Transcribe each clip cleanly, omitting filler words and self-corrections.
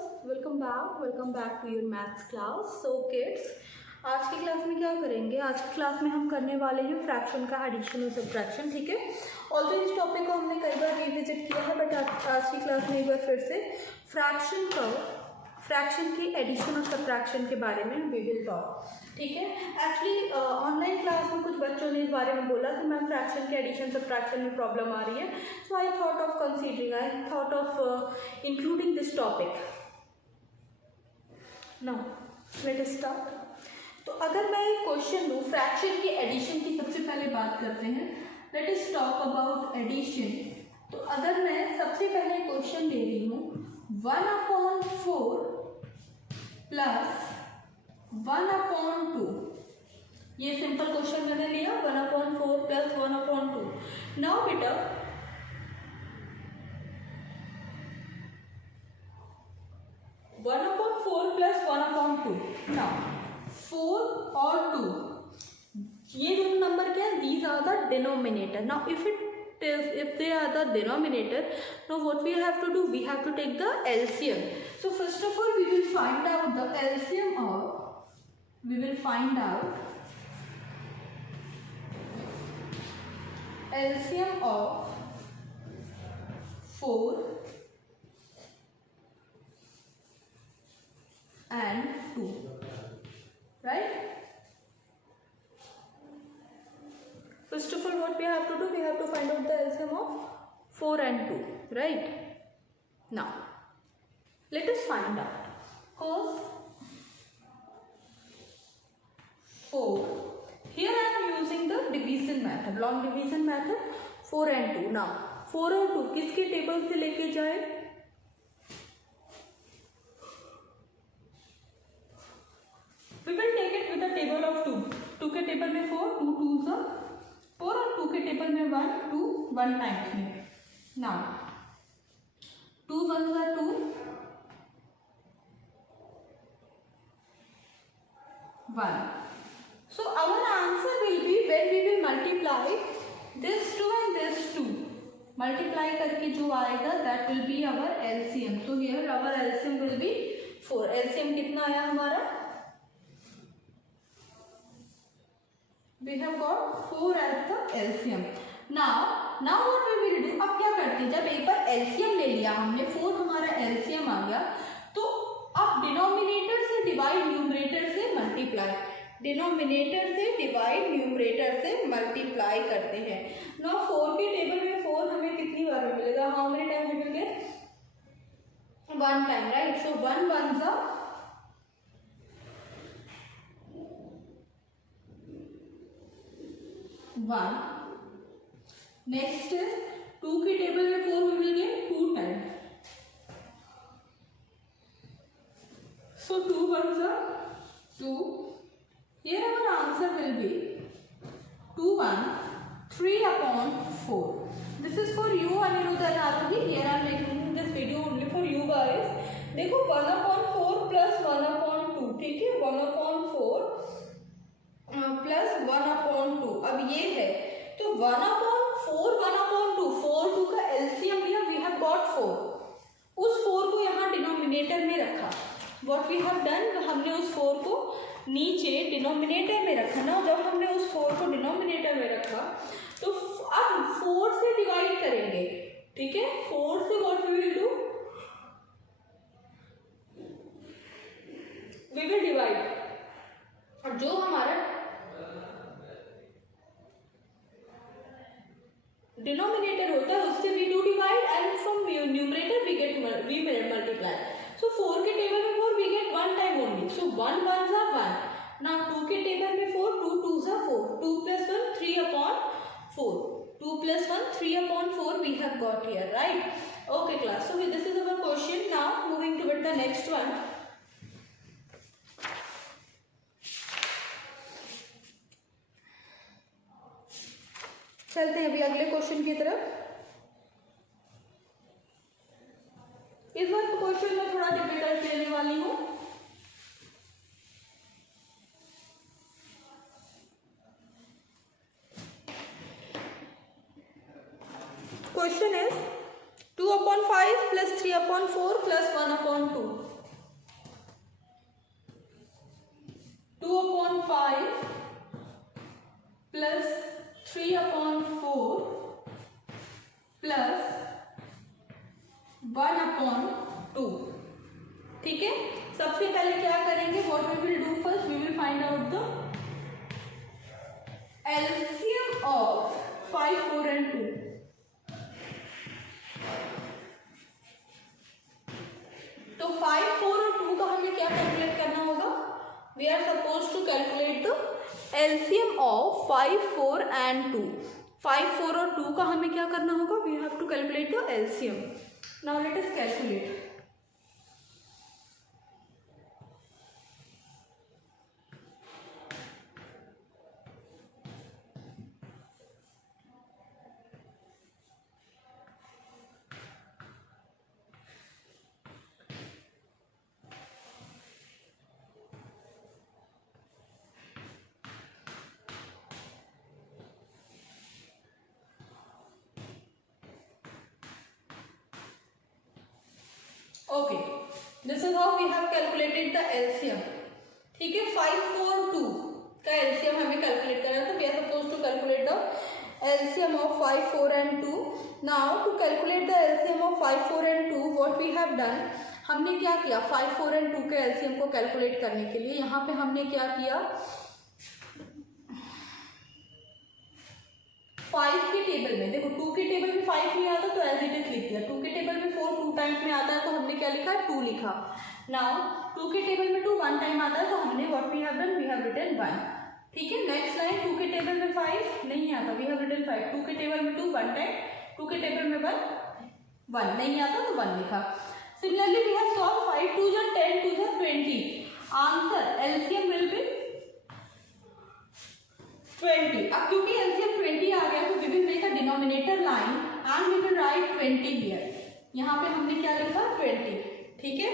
Welcome back to your maths class. So kids, आज की class में क्या करेंगे? आज की क्लास में हम करने वाले हैं फ्रैक्शन का एडिशन और सब्ट्रैक्शन। ठीक है, ऑल्सो इस टॉपिक को हमने कई बार रिविजिट किया है, बट आज की क्लास में एक बार फिर से फ्रैक्शन की एडिशन और सब्ट्रैक्शन के बारे में वी विल टॉक। ठीक है, एक्चुअली ऑनलाइन क्लास में कुछ बच्चों ने इस बारे में बोला कि मैम फ्रैक्शन के एडिशन सब्ट्रैक्शन में प्रॉब्लम आ रही है, so I thought of including this topic. Now let us start. तो अगर मैं एक क्वेश्चन लूँ फ्रैक्शन की एडिशन की, सबसे पहले बात करते हैं। Let us talk about addition. तो अगर मैं सबसे पहले क्वेश्चन ले रही हूँ 1/4 प्लस 1/2, ये सिंपल क्वेश्चन मैंने लिया 1/4 प्लस 1/2। नाउ बेटा वन अपॉन 4 प्लस 1/2। नाउ 4 और 2, ये दोनों नंबर क्या है? These are the denominator. Now if they are the denominator, now what we have to do? We have to take the LCM. So first of all we will find out the LCM of 4 and 2, right? First of all what we have to do? We have to find out the LCM of 4 and 2, right? Now let us find out. Cos 4, here I am using the division method, long division method, 4 and 2. Now 4 और 2 किसके table से लेके जाए? We will take it with the table of 2. 2 के table में 4, 2 2s are 4 और 2 के table में 1, 2 1 टाइम्स में। Now 2 1s are 2, 1. So our answer will be, when we will multiply this 2 and this 2, multiply करके जो आएगा that will be our LCM. So here our LCM will be 4. LCM कितना आया हमारा? We have got 4 as the LCM. Now what we will do? अब क्या करते हैं, जब एक बार LCM ले लिया हमने, 4 हमारा LCM आ गया, तो अब डिनोमिनेटर से डिवाइड न्यूमरेटर से मल्टीप्लाई, डिनोमिनेटर से डिवाइड न्यूमरेटर से मल्टीप्लाई करते हैं। नाउ 4 के टेबल में 4 हमें कितनी बार में मिलेगा? How many times we will get? 1 time, right? So 1 1s are 1. Next 2 के टेबल में 4 we will get 2 times. So 2 1s are 2. Here our answer will be 2 1 3/4. This is for you Aniruddha and Aruhi. Here I am making this video only for you guys. देखो 1/4 plus 1/2, ठीक है, 1/4 plus 1/2, अब ये है तो 1/4 1/2, 4 2 का LCM लिया, we have got 4। उस 4 को यहाँ डिनोमिनेटर में रखा। व्हाट वी हैव डन, हमने उस 4 को नीचे डिनोमिनेटर में रखा ना। जब हमने उस 4 को डिनोमिनेटर में रखा तो अब 4 से डिवाइड करेंगे, ठीक है। 4 से what we will do? We will divide, और जो हमारा डिनोमिनेटर होता है उससे we do divide and from numerator we multiply. So 4 के टेबल में 4 we get 1 time only. So 1 1s are 1. Now 2 के टेबल में 4, 2 2s are 4. 2 plus 1 3/4. 2 plus 1 3/4 we have got here, right? Okay class. So this is our question. Now moving toward the next one. चलते हैं अभी अगले question की तरफ। इस बार question में थोड़ा डिफिकल्ट लेने वाली हूँ। Question is 2/5 plus 3/4 plus 1/2। ठीक है, सबसे पहले क्या करेंगे, what we will do first, we will find out the LCM of 5, 4 and 2। तो 5, 4 और 2 का हमें क्या कैलकुलेट करना होगा, we are suppose to calculate the LCM of 5, 4 and 2। 5, 4 और 2 का हमें क्या करना होगा, we have to calculate the LCM. Now let us calculate. Okay, this is how we have calculated the LCM. ठीक है, 5, 4, 2 का एलसीएम हमें कैलकुलेट करना है, तो we are suppose to calculate the LCM of 5, 4 and 2। Now to calculate the LCM of 5, 4 and 2, what we have done, हमने क्या किया, 5, 4 and 2 के एलसीएम को कैलकुलेट करने के लिए यहाँ पे हमने क्या किया, 5 के टेबल में देखो, 2 के टेबल में 5 नहीं आता तो एज इट इज लिख दिया, 2 के टेबल में 4 2 टाइम्स में आता है तो हमने क्या लिखा, 2 लिखा। नाउ 2 के टेबल में 2 1 टाइम आता है तो हमने what we have done, we have written 1। ठीक है, नेक्स्ट लाइन, 2 के टेबल में 5 नहीं आता, वी हैव रिटन 5। 2 के टेबल में 2 1 टाइम, 2 के टेबल में 1 नहीं आता तो 1 लिखा। सिमिलरली वी हैव सॉल्व 5 2 जा 10 2 जा 20। Answer LCM will be 20। अब क्योंकि एलसीएम 20 आ गया तो we will make a denominator line and we will write 20 here. यहाँ पे हमने क्या लिखा, 20। ठीक है,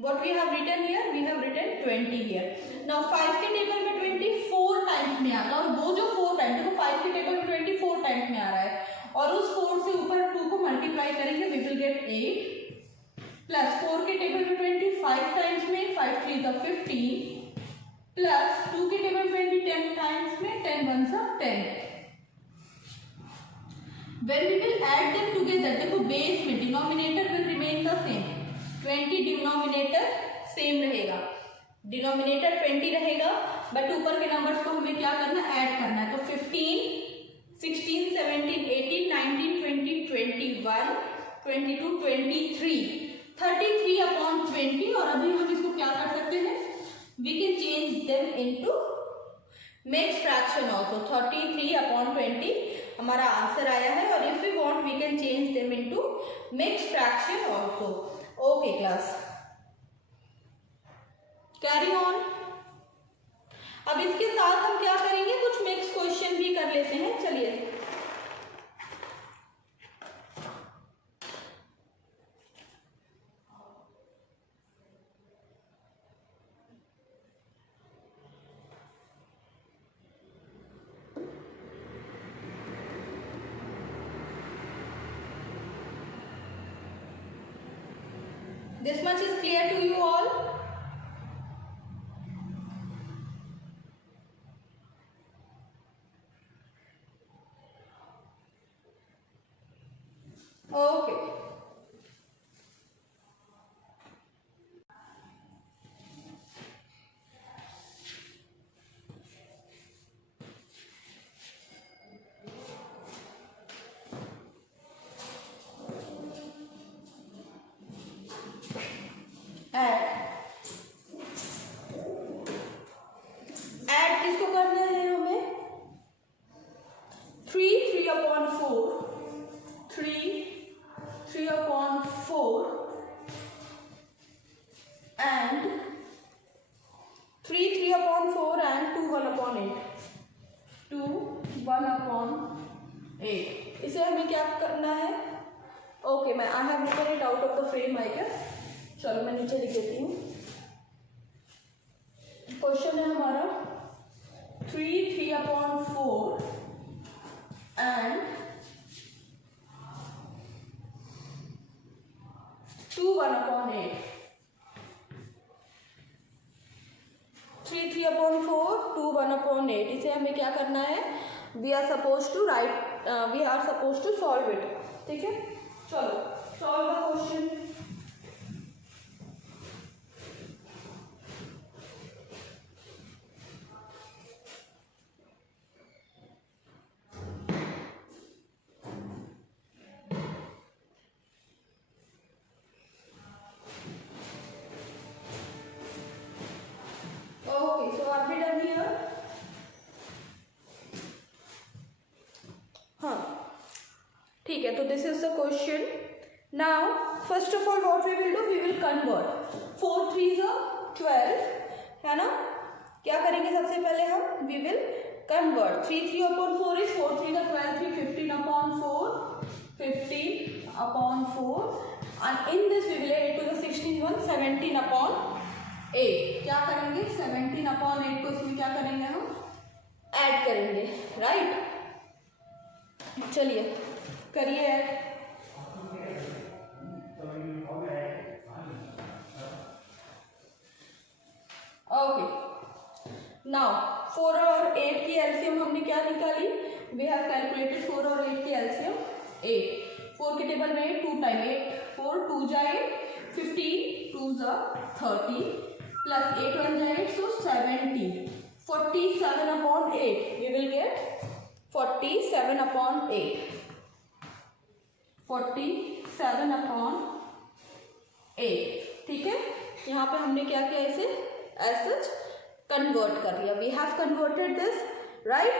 what we have written here, we have written 20 here. Now 5 के टेबल में 24 टाइम्स में आता है, और वो जो 4 टाइम, देखो 5 के टेबल में 24 टाइम्स में आ रहा है, और उस 4 से ऊपर 2 को मल्टीप्लाई करेंगे, वी विल गेट 8 प्लस 4 के टेबल में 25 टाइम्स में 5 3 द 15 प्लस 2 के टेबल 20 10 टाइम्स में 10 1 सा 10। When we will add them together, देखो बेस में denominator will remain the same, 20 denominator same रहेगा, डिनोमिनेटर 20 रहेगा, बट ऊपर के नंबर्स को हमें क्या करना, ऐड करना है। तो 15 16 17 18 19 20 21 22 23 33 अपॉन 20। और अभी हम इसको क्या कर सकते हैं, we can change them into mixed fraction also। 33 upon 20 हमारा आंसर आया है, और if we want we can change them into mixed fraction also। Okay class, carry on। अब इसके साथ हम क्या करेंगे, कुछ मिक्स क्वेश्चन भी कर लेते हैं, चलिए। This much is clear to you all? Okay. Add किसको करना है हमें, 3 upon 4 and 3 upon 4 and 2 1 upon 8। इसे हमें क्या करना है, ओके मैं I have written it out of the frame I guess. चलो मैं नीचे लिख देती हूँ। क्वेश्चन है हमारा 3 upon 4 and 2 1 upon 8। 3 upon 4 2 1 upon 8। इसे हमें क्या करना है, we are suppose to write, we are suppose to solve it. ठीक है, चलो सॉल्व द क्वेश्चन। ठीक है, तो this is the question. Now first of all what we will do, we will convert. 4 3 12 है ना. क्या करेंगे सबसे पहले हम, we will convert. 3 3 upon 4 is 4 3 12 3 15 upon 4 15 upon 4 and in this we will add to the 16 1 17 upon 8. क्या करेंगे, 17 upon 8 को इसमें क्या करेंगे हम, ऐड करेंगे. राइट, चलिए करिए ऐड. ओके, नाउ 4 और 8 की एलसीएम हमने क्या निकाली, वी हैव कैलकुलेटेड 4 और 8 की एलसीएम 8. 4 के टेबल में 2 टाइम 8 4 2 जा 8 15 2 जा 30 प्लस 8 1 जा 8 so 70 47 upon 8 we will get 47 upon 8 47 upon 8. ठीक है, यहाँ पे हमने क्या किया, इसे as such कन्वर्ट कर लिया. We have converted this. Right,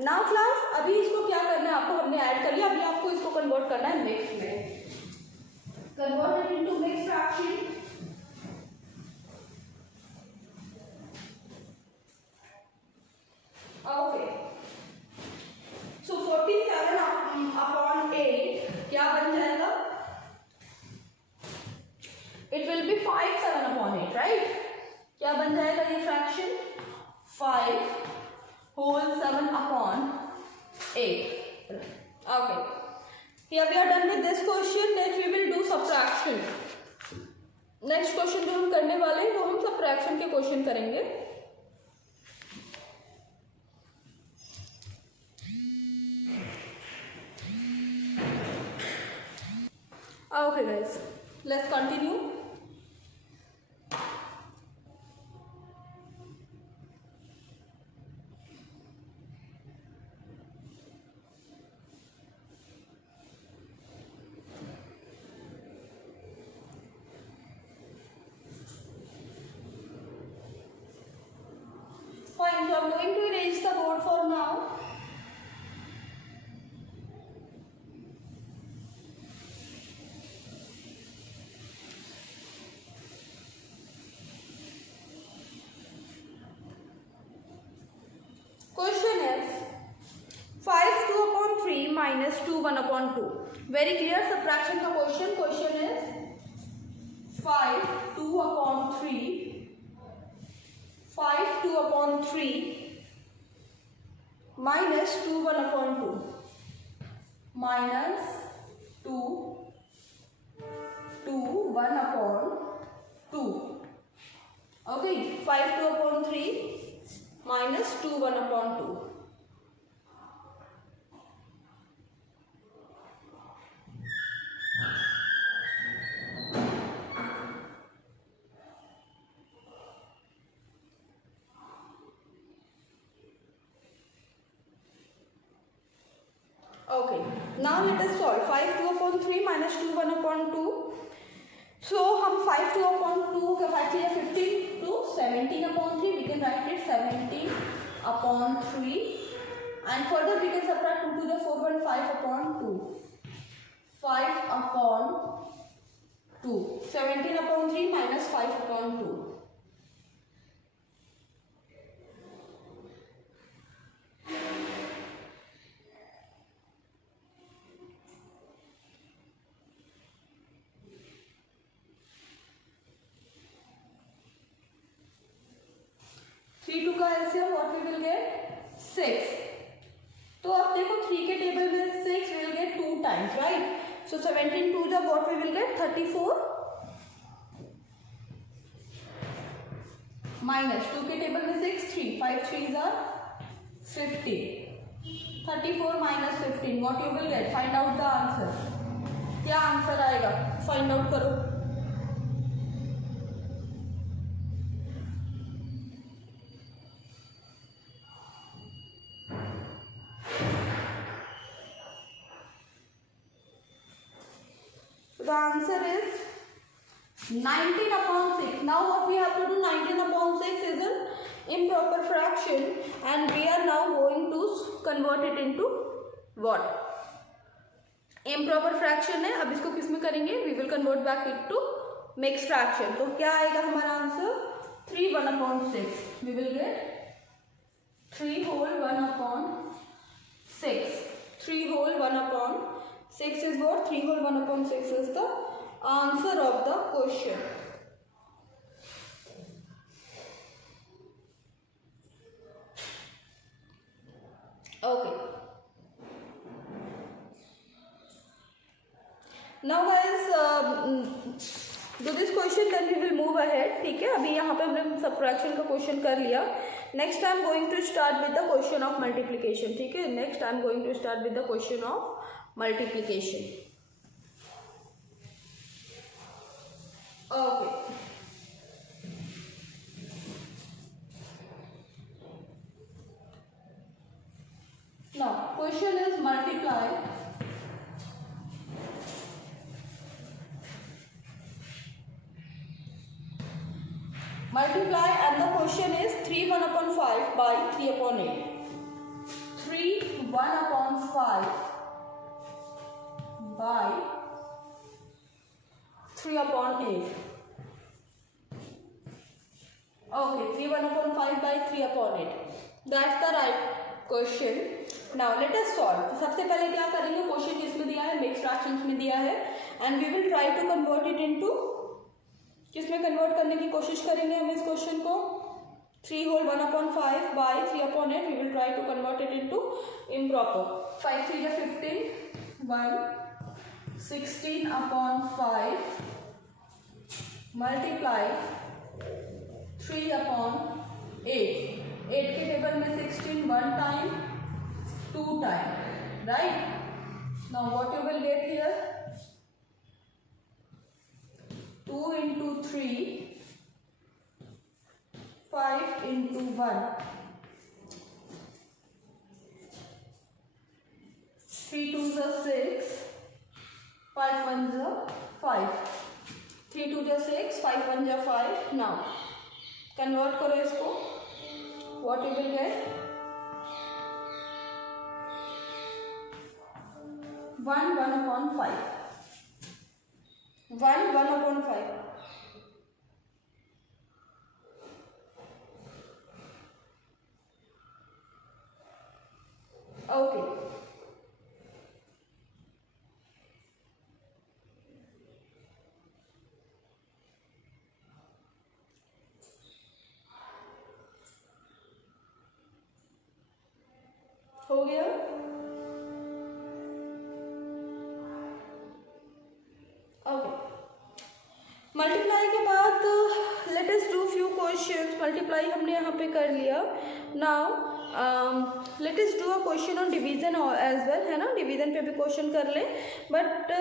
now class अभी इसको क्या करना है, आपको हमने ऐड कर लिया, अभी आपको इसको कन्वर्ट करना है मिक्स में. Convert it into mix fraction. Okay, so 47 upon 8 क्या बन जाएगा, it will be 5 7 upon 8. Right, क्या बन जाएगा ये fraction, 5 whole 7 upon 8. Okay, here we are done with this question. Next we will do subtraction. Next question जो हम करने वाले हैं वो हम सबट्रैक्शन के क्वेश्चन करेंगे. Okay guys, let's continue. Fine, so I'm going to erase the board for now. Question is 5 2 upon 3 minus 2 1 upon 2. Very clear subtraction का question. Question is 5 2 upon 3 5 2 upon 3 minus 2 1 upon 2 minus 2 2 1 upon 2. Okay, 5 2 upon 3 minus 2 1 upon 2. Okay, now let us solve 5 2 upon 3 minus 2 1 upon 2. So हम 5 2 upon 2 का 5 3 15 to 17 upon 3. We can write it 17 upon 3 and further we can subtract 2 to the 4 1 5 upon 2. 5 upon 2. 17 upon 3 minus 5 upon 2. Three two का LCM what we will get 6. तो अब देखो 3 के table में 6 will get 2 times. Right, so 17 2 जब what we will get 34 minus 2 के table में 6 3 5 3 are 15. 34 minus 15 what you will get, find out the answer. क्या आंसर आएगा, फाइंड आउट करो. The answer is 19 upon 6. Now what we have to do, 19 upon 6 is an improper fraction and we are now going to convert it into what? Improper fraction है, अब इसको किस में करेंगे, we will convert back it to mix fraction. तो क्या आएगा हमारा answer, 3 1/6, we will get 3 whole 1/6, 3 whole 1/6 is what, 3 whole 1/6 is the answer of the question. Okay, now guys do this question, then we will move ahead. ठीक है, अभी यहाँ पे हमने सब्ट्रैक्शन का क्वेश्चन कर लिया. Next I am going to start with the question of multiplication. ठीक है, next I am going to start with the question of multiplication. Okay, now question is multiply and the question is 3 1/5 by 3/8. 3 1/5 by 3/8. Okay, 3 1/5 by 3/8. That's the right question. Now let us solve. तो सबसे पहले क्या करेंगे, question किसमें दिया है, mix fractions में दिया है, and we will try to convert it into, किसमें कन्वर्ट करने की कोशिश करेंगे हम इस क्वेश्चन को, 3 whole 1/5 by 3/8. We will try to convert it into improper. 5 3 15, 1 16/5 multiply 3/8. 8 के टेबल में 16 1 time 2 time, right. Now what you will get here, 2 into 3, 5 into 1, 3 2s are 6, 5 1s are 5, 3 2s are 6, 5 1s are 5. Now convert करो इसको, what you will get, 1 1/5, 1 1/5. Okay, हो गया. Okay, multiply के बाद let us do few questions. Multiply हमने यहाँ पे कर लिया. Now let us do a question on division as well, है ना, डिवीजन पे भी क्वेश्चन कर लें, बट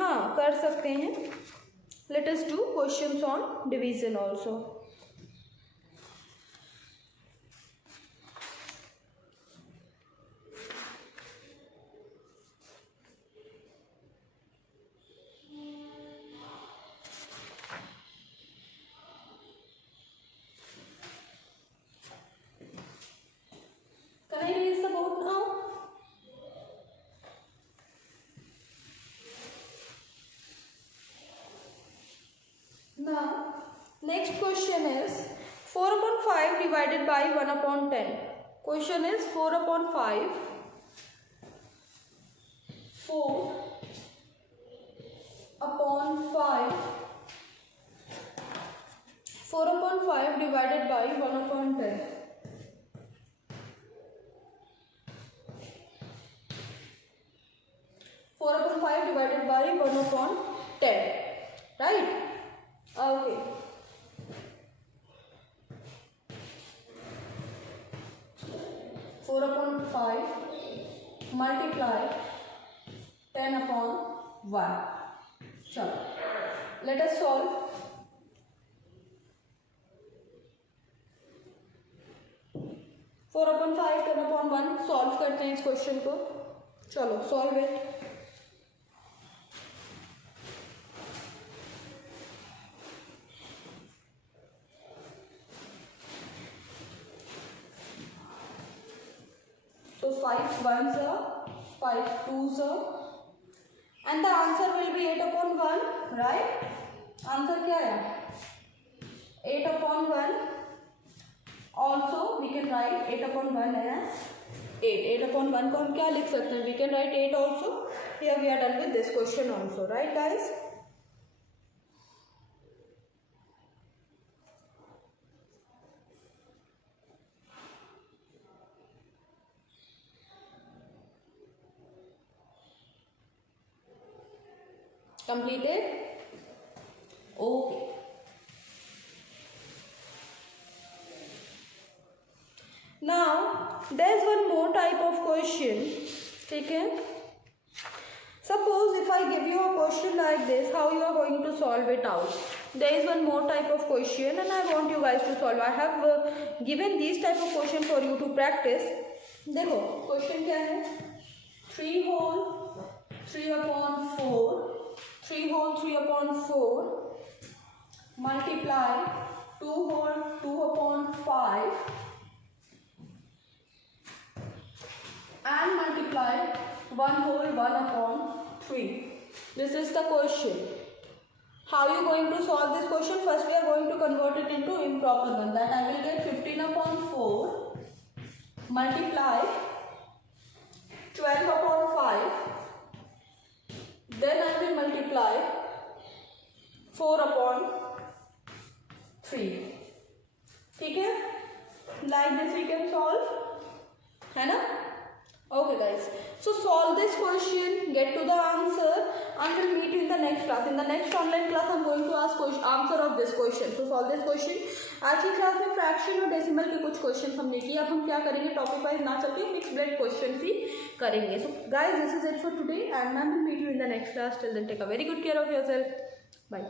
हाँ कर सकते हैं. Let us do questions on division also. Next question is 4/5 divided by 1/10. Question is 4/5. 4/5. 4/5 divided by 1/10. 4/5 divided by 1/10. Right? Okay. multiply 10/1. चलो let us solve. फोर अपन 5 10/1 सॉल्व करते हैं इस क्वेश्चन को. चलो सॉल्व इट. तो 5 1s are 5 2s are and the answer will be 8/1, right? Answer क्या है? 8/1. Also we can write 8/1 as 8. 8/1 को हम क्या लिख सकते हैं? We can write 8 also. Here we are done with this question also, right guys? Completed? Okay. Now there is one more type of question. Okay. Suppose if I give you a question like this, how you are going to solve it out? There is one more type of question and I want you guys to solve. I have given these type of question for you to practice. देखो question क्या है? 3 whole 3/4, 3 whole 3/4 multiply 2 whole 2/5 and multiply 1 whole 1/3. This is the question. How you going to solve this question? First we are going to convert it into improper one. That I will get 15/4 multiply 12/5. Then I will multiply 4/3. ठीक है? Like this we can solve, है ना? Okay guys, so solve this question, get to the answer and we'll meet you in the next class. In the next online class I'm going to ask answer of this question. So solve this question. आज की class में fraction और decimal के कुछ question हमने किए. अब हम क्या करेंगे, टॉपिक वाइज ना चल के मिक्स ब्लेंड क्वेश्चन ही करेंगे. So guys, this is it for today and I will meet you in the next class. Till then, take a very good care of yourself. Bye.